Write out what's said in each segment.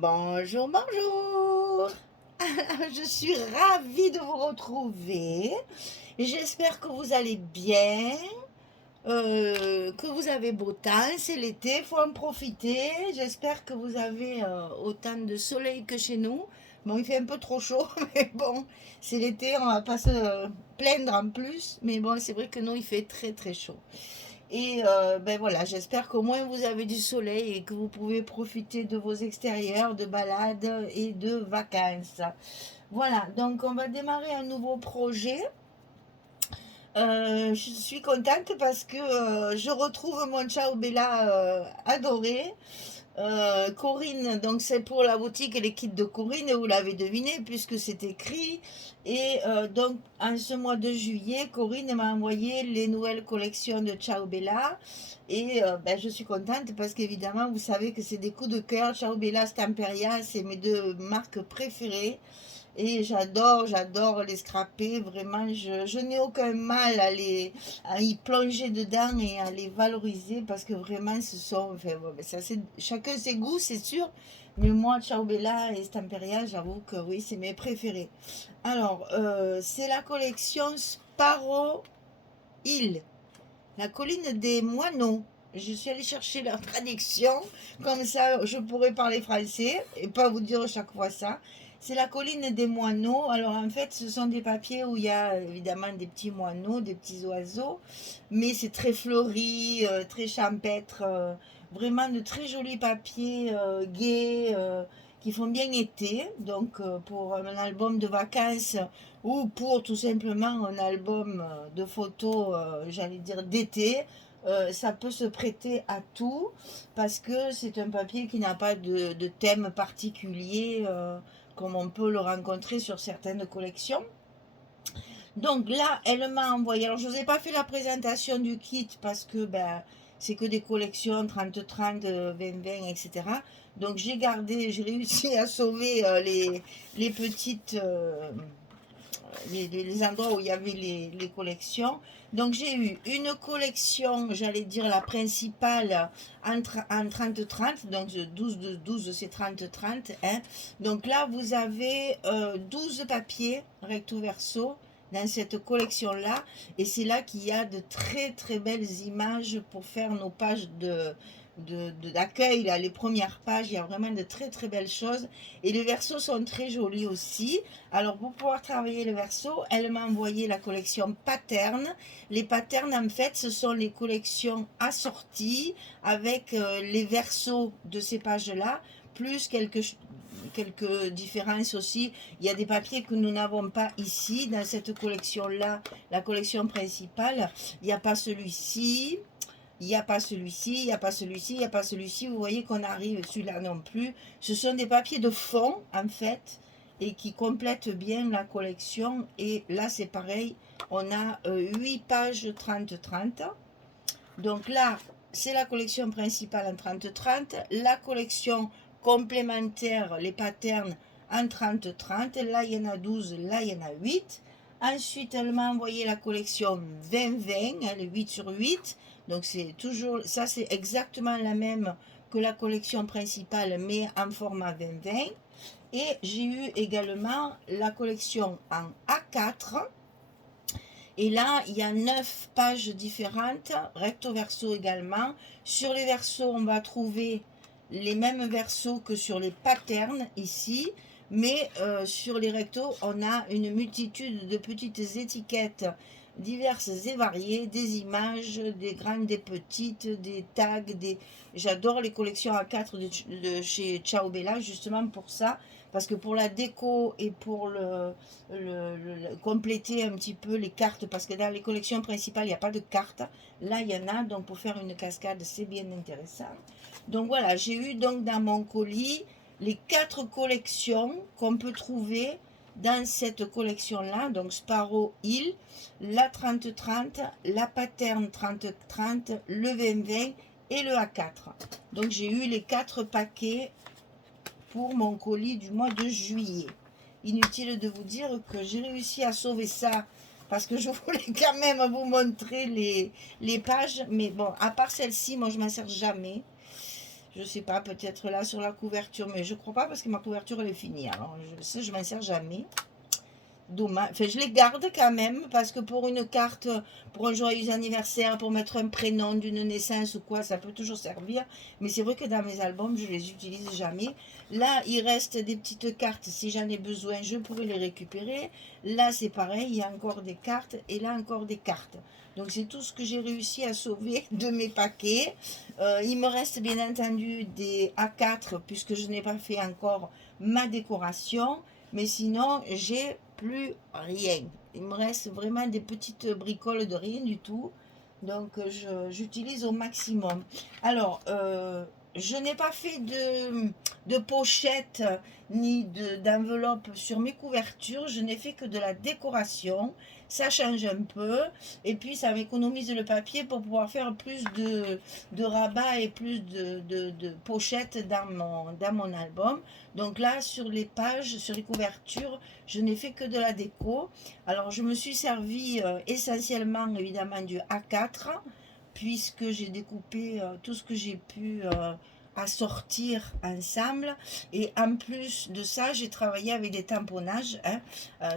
Bonjour, bonjour. Je suis ravie de vous retrouver. J'espère que vous allez bien, que vous avez beau temps. C'est l'été, il faut en profiter. J'espère que vous avez autant de soleil que chez nous. Bon, il fait un peu trop chaud, mais bon, c'est l'été, on va pas se plaindre en plus. Mais bon, c'est vrai que nous, il fait très très chaud. Et ben voilà, j'espère qu'au moins vous avez du soleil et que vous pouvez profiter de vos extérieurs, de balades et de vacances. Voilà, donc on va démarrer un nouveau projet. Je suis contente parce que je retrouve mon Ciao Bella adoré. Corinne, donc c'est pour la boutique et les kits de Corinne, et vous l'avez deviné puisque c'est écrit. Et donc en ce mois de juillet, Corinne m'a envoyé les nouvelles collections de Ciao Bella. Et ben, je suis contente parce qu'évidemment, vous savez que c'est des coups de cœur. Ciao Bella, Stamperia, c'est mes deux marques préférées. Et j'adore les scraper. Vraiment, je n'ai aucun mal à y plonger dedans et à les valoriser parce que vraiment, ce sont. Enfin, bon, ben, ça, chacun ses goûts, c'est sûr. Mais moi, Ciao Bella et Stamperia, j'avoue que oui, c'est mes préférés. Alors, c'est la collection Sparrow Hill, la colline des moineaux. Je suis allée chercher la traduction, comme ça je pourrais parler français et pas vous dire chaque fois ça. C'est la colline des moineaux. Alors en fait, ce sont des papiers où il y a évidemment des petits moineaux, des petits oiseaux, mais c'est très fleuri, très champêtre, vraiment de très jolis papiers gais qui font bien été. Donc pour un album de vacances ou pour tout simplement un album de photos, j'allais dire d'été, ça peut se prêter à tout parce que c'est un papier qui n'a pas de thème particulier comme on peut le rencontrer sur certaines collections. Donc là, elle m'a envoyé. Alors, je vous ai pas fait la présentation du kit parce que ben, c'est que des collections 30-30, 20-20, etc. Donc, j'ai réussi à sauver les petites, les endroits où il y avait les collections. Donc j'ai eu une collection, j'allais dire la principale, en 30-30, donc 12 de 12 c'est 30-30. Hein. Donc là vous avez 12 papiers recto verso dans cette collection-là. Et c'est là qu'il y a de très très belles images pour faire nos pages d'accueil, les premières pages, il y a vraiment de très très belles choses. Et les versos sont très jolis aussi. Alors pour pouvoir travailler le verso, elle m'a envoyé la collection Pattern. Les patterns en fait ce sont les collections assorties avec les versos de ces pages-là, plus quelques différences aussi. Il y a des papiers que nous n'avons pas ici dans cette collection-là, la collection principale. Il n'y a pas celui-ci. Il n'y a pas celui-ci, il n'y a pas celui-ci, il n'y a pas celui-ci. Vous voyez qu'on arrive, celui-là non plus. Ce sont des papiers de fond, en fait, et qui complètent bien la collection. Et là, c'est pareil, on a 8 pages 30-30. Donc là, c'est la collection principale en 30-30. La collection complémentaire, les patterns en 30-30. Là, il y en a 12, là, il y en a 8. Ensuite, elle m'a envoyé la collection 20-20, le 8 sur 8. Donc, c'est toujours, ça, c'est exactement la même que la collection principale, mais en format 20-20. Et j'ai eu également la collection en A4. Et là, il y a 9 pages différentes, recto verso également. Sur les versos, on va trouver les mêmes versos que sur les patterns ici. Mais sur les rectos, on a une multitude de petites étiquettes diverses et variées, des images, des grandes, des petites, des tags, des... J'adore les collections A4 de chez Ciao Bella, justement pour ça, parce que pour la déco et pour compléter un petit peu les cartes, parce que dans les collections principales, il n'y a pas de cartes. Là, il y en a, donc pour faire une cascade, c'est bien intéressant. Donc voilà, j'ai eu donc dans mon colis les 4 collections qu'on peut trouver dans cette collection-là, donc Sparrow Hill, la 30-30, la Pattern 30-30, le 20-20 et le A4. Donc j'ai eu les 4 paquets pour mon colis du mois de juillet. Inutile de vous dire que j'ai réussi à sauver ça parce que je voulais quand même vous montrer les pages. Mais bon, à part celle-ci, moi je m'en sers jamais. Je sais pas, peut-être là sur la couverture, mais je crois pas parce que ma couverture elle est finie. Alors je m'en sers jamais. Dommage. Enfin, je les garde quand même parce que pour une carte, pour un joyeux anniversaire, pour mettre un prénom d'une naissance ou quoi, ça peut toujours servir. Mais c'est vrai que dans mes albums, je les utilise jamais. Là, il reste des petites cartes. Si j'en ai besoin, je pourrais les récupérer. Là, c'est pareil. Il y a encore des cartes et là encore des cartes. Donc c'est tout ce que j'ai réussi à sauver de mes paquets. Il me reste bien entendu des A4 puisque je n'ai pas fait encore ma décoration. Mais sinon, j'ai plus rien. Il me reste vraiment des petites bricoles de rien du tout. Donc, j'utilise au maximum. Alors, je n'ai pas fait de pochette ni d'enveloppe sur mes couvertures. Je n'ai fait que de la décoration. Ça change un peu. Et puis, ça m'économise le papier pour pouvoir faire plus de rabat et plus de pochettes dans mon album. Donc là, sur les pages, sur les couvertures, je n'ai fait que de la déco. Alors, je me suis servi essentiellement, évidemment, du A4, puisque j'ai découpé tout ce que j'ai pu assortir ensemble. Et en plus de ça, j'ai travaillé avec des tamponnages. Hein.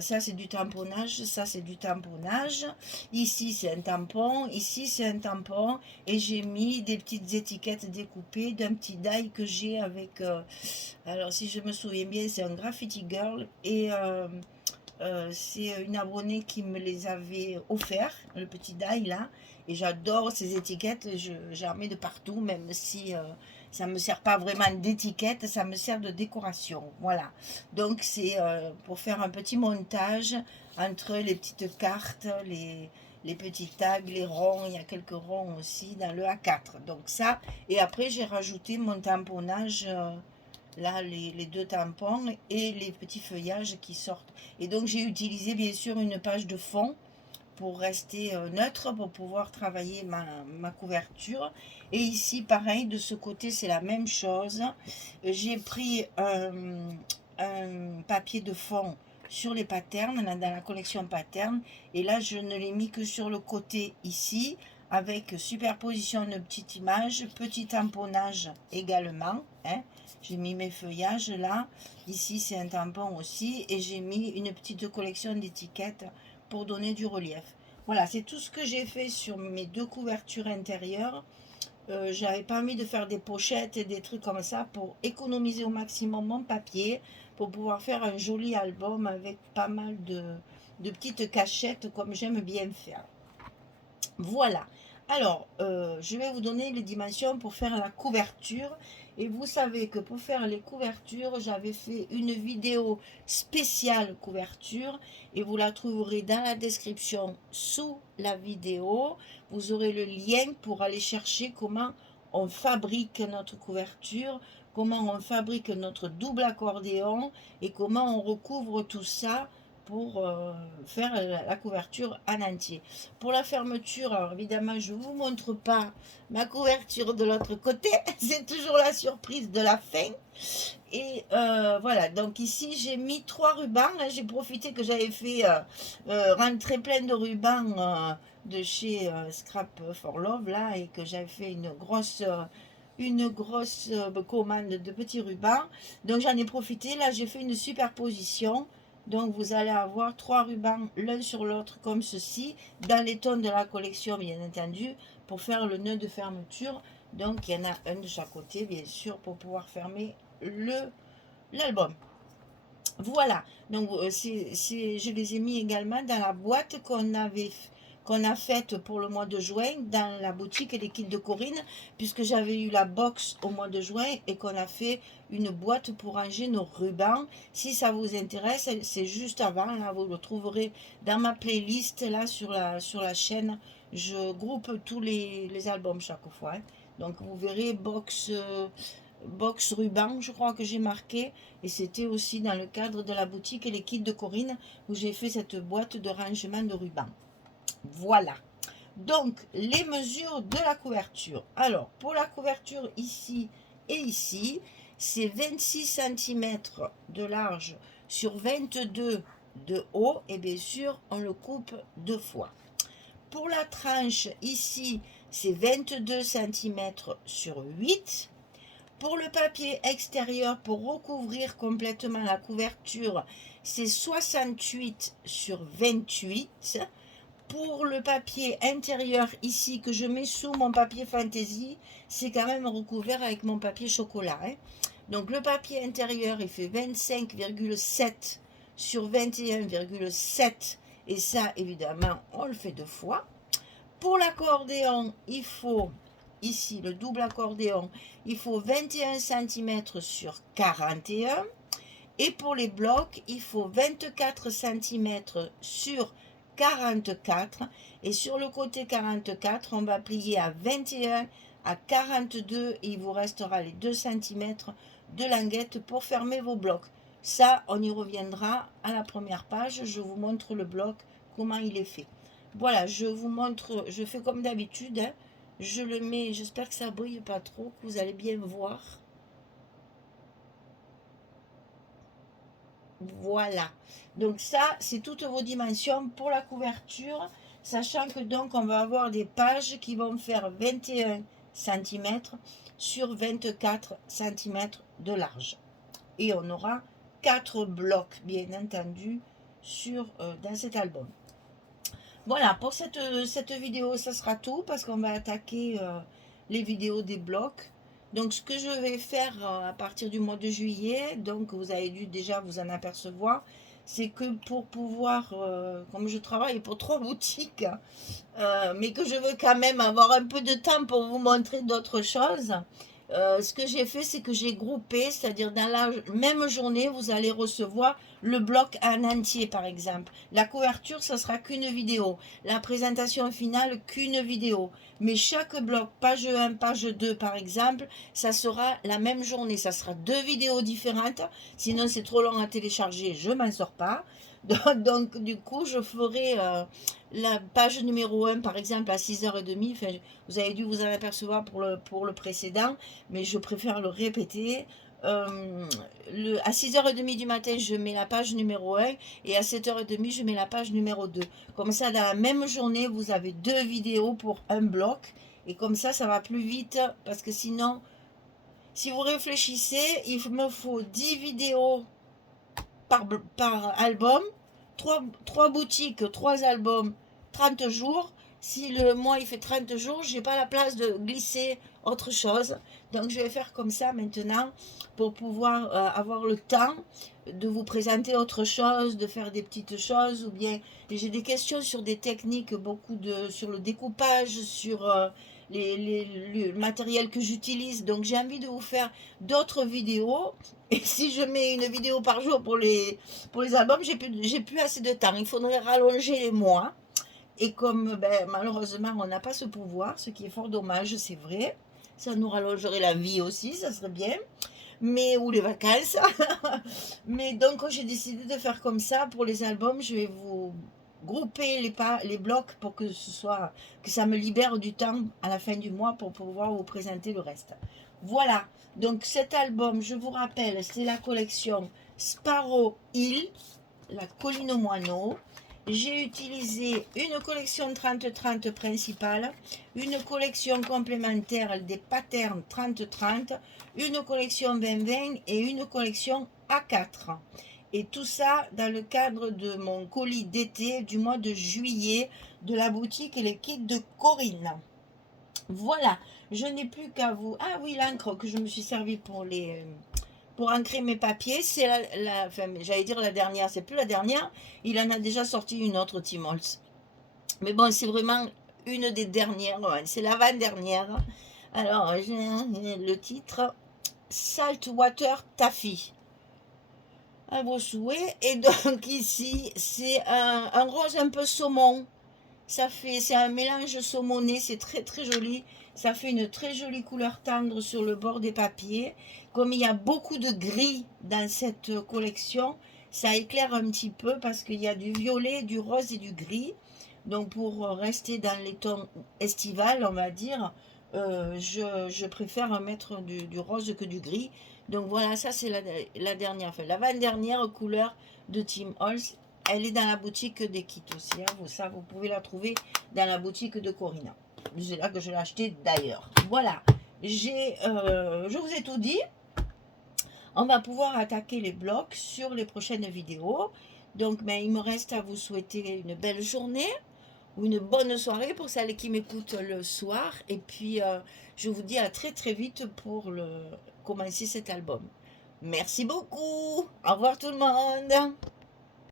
Ça, c'est du tamponnage. Ça, c'est du tamponnage. Ici, c'est un tampon. Ici, c'est un tampon. Et j'ai mis des petites étiquettes découpées d'un petit die que j'ai avec... alors, si je me souviens bien, c'est un Graffiti Girl. Et c'est une abonnée qui me les avait offerts, le petit die là. Et j'adore ces étiquettes. J'en mets de partout, même si ça ne me sert pas vraiment d'étiquette, ça me sert de décoration. Voilà. Donc, c'est pour faire un petit montage entre les petites cartes, les petits tags, les ronds. Il y a quelques ronds aussi dans le A4. Donc, ça. Et après, j'ai rajouté mon tamponnage. Là, les deux tampons et les petits feuillages qui sortent. Et donc, j'ai utilisé bien sûr une page de fond pour rester neutre, pour pouvoir travailler ma couverture. Et ici, pareil, de ce côté, c'est la même chose. J'ai pris un papier de fond sur les patterns, dans la collection pattern. Et là, je ne l'ai mis que sur le côté ici, avec superposition de petites images, petit tamponnage également. Hein. J'ai mis mes feuillages là. Ici, c'est un tampon aussi. Et j'ai mis une petite collection d'étiquettes pour donner du relief. Voilà, c'est tout ce que j'ai fait sur mes deux couvertures intérieures. J'avais pas envie de faire des pochettes et des trucs comme ça pour économiser au maximum mon papier, pour pouvoir faire un joli album avec pas mal de petites cachettes comme j'aime bien faire. Voilà. Alors, je vais vous donner les dimensions pour faire la couverture. Et vous savez que pour faire les couvertures, j'avais fait une vidéo spéciale couverture. Et vous la trouverez dans la description sous la vidéo. Vous aurez le lien pour aller chercher comment on fabrique notre couverture, comment on fabrique notre double accordéon et comment on recouvre tout ça pour faire la couverture en entier. Pour la fermeture, alors évidemment, je ne vous montre pas ma couverture de l'autre côté. C'est toujours la surprise de la fin. Et voilà, donc ici, j'ai mis 3 rubans. J'ai profité que j'avais fait rentrer plein de rubans de chez Scrap for Love, là, et que j'avais fait une grosse commande de petits rubans. Donc j'en ai profité. Là, j'ai fait une superposition. Donc vous allez avoir 3 rubans l'un sur l'autre comme ceci, dans les tons de la collection bien entendu, pour faire le nœud de fermeture. Donc il y en a un de chaque côté bien sûr pour pouvoir fermer l'album. Voilà, donc je les ai mis également dans la boîte qu'on a faite pour le mois de juin dans la boutique Les Kits de Corinne, puisque j'avais eu la box au mois de juin et qu'on a fait une boîte pour ranger nos rubans. Si ça vous intéresse, c'est juste avant, là vous le trouverez dans ma playlist là sur la chaîne. Je groupe tous les albums chaque fois. Hein. Donc vous verrez box ruban, je crois que j'ai marqué, et c'était aussi dans le cadre de la boutique et les kits de Corinne où j'ai fait cette boîte de rangement de ruban. Voilà. Donc, les mesures de la couverture. Alors, pour la couverture ici et ici, c'est 26 cm de large sur 22 de haut, et bien sûr, on le coupe 2 fois. Pour la tranche ici, c'est 22 cm sur 8. Pour le papier extérieur, pour recouvrir complètement la couverture, c'est 68 sur 28. Pour le papier intérieur ici, que je mets sous mon papier fantaisie, c'est quand même recouvert avec mon papier chocolat. Hein. Donc le papier intérieur, il fait 25,7 sur 21,7. Et ça, évidemment, on le fait 2 fois. Pour l'accordéon, il faut, ici, le double accordéon, il faut 21 cm sur 41. Et pour les blocs, il faut 24 cm sur 44. Et sur le côté 44, on va plier à 21, à 42 et il vous restera les 2 cm de languette pour fermer vos blocs. Ça, on y reviendra à la première page. Je vous montre le bloc, comment il est fait. Voilà, je vous montre, je fais comme d'habitude. Hein. Je le mets, j'espère que ça brille pas trop, que vous allez bien voir. Voilà. Donc ça, c'est toutes vos dimensions pour la couverture. Sachant que donc, on va avoir des pages qui vont faire 21 cm sur 24 cm de large. Et on aura 4 blocs, bien entendu, dans cet album. Voilà, pour cette vidéo, ça sera tout parce qu'on va attaquer les vidéos des blocs. Donc, ce que je vais faire à partir du mois de juillet, donc vous avez dû déjà vous en apercevoir, c'est que pour pouvoir, comme je travaille pour 3 boutiques, mais que je veux quand même avoir un peu de temps pour vous montrer d'autres choses, ce que j'ai fait, c'est que j'ai groupé, c'est-à-dire dans la même journée, vous allez recevoir le bloc en entier, par exemple. La couverture, ça sera qu'une vidéo. La présentation finale, qu'une vidéo. Mais chaque bloc, page 1, page 2, par exemple, ça sera la même journée. Ça sera 2 vidéos différentes. Sinon, c'est trop long à télécharger, je m'en sors pas. Donc, du coup, je ferai la page numéro 1, par exemple, à 6h30. Enfin, vous avez dû vous en apercevoir pour le précédent, mais je préfère le répéter. À 6h30 du matin, je mets la page numéro 1 et à 7h30, je mets la page numéro 2. Comme ça, dans la même journée, vous avez 2 vidéos pour un bloc. Et comme ça va plus vite parce que sinon, si vous réfléchissez, il me faut 10 vidéos par album, 3 boutiques, 3 albums, 30 jours. Si le mois il fait 30 jours, j'ai pas la place de glisser autre chose. Donc je vais faire comme ça maintenant pour pouvoir avoir le temps de vous présenter autre chose, de faire des petites choses, ou bien j'ai des questions sur des techniques, sur le découpage, sur le matériel que j'utilise. Donc j'ai envie de vous faire d'autres vidéos. Et si je mets une vidéo par jour pour les albums, j'ai plus assez de temps. Il faudrait rallonger les mois. Et comme malheureusement, on n'a pas ce pouvoir, ce qui est fort dommage, c'est vrai. Ça nous rallongerait la vie aussi, ça serait bien. Ou les vacances. Mais donc, j'ai décidé de faire comme ça. Pour les albums, je vais vous grouper les blocs pour que ça me libère du temps à la fin du mois pour pouvoir vous présenter le reste. Voilà, donc cet album, je vous rappelle, c'est la collection Sparrow Hill, la colline aux moineaux. J'ai utilisé une collection 30-30 principale, une collection complémentaire des patterns 30-30, une collection 20-20 et une collection A4. Et tout ça dans le cadre de mon colis d'été du mois de juillet de la boutique et les kits de Corinne. Voilà, je n'ai plus qu'à vous... Ah oui, l'encre que je me suis servi pour ancrer mes papiers, c'est enfin, j'allais dire la dernière, c'est plus la dernière, il en a déjà sorti une autre, Tim Holtz. Mais bon, c'est vraiment une des dernières, c'est l'avant-dernière. Alors, j'ai le titre, Saltwater Taffy. À vos souhaits. Et donc ici, c'est un rose un peu saumon. C'est un mélange saumonné, c'est très très joli. Ça fait une très jolie couleur tendre sur le bord des papiers. Comme il y a beaucoup de gris dans cette collection, ça éclaire un petit peu parce qu'il y a du violet, du rose et du gris. Donc pour rester dans les tons estivales, on va dire, je préfère mettre du rose que du gris. Donc voilà, ça c'est la dernière, enfin l'avant-dernière couleur de Tim Holtz. Elle est dans la boutique des kits aussi. Hein. Vous pouvez la trouver dans la boutique de Corinne. C'est là que je l'ai acheté d'ailleurs. Voilà. je vous ai tout dit. On va pouvoir attaquer les blocs sur les prochaines vidéos. Donc, mais il me reste à vous souhaiter une belle journée ou une bonne soirée pour celles qui m'écoutent le soir. Et puis, je vous dis à très très vite pour commencer cet album. Merci beaucoup. Au revoir tout le monde.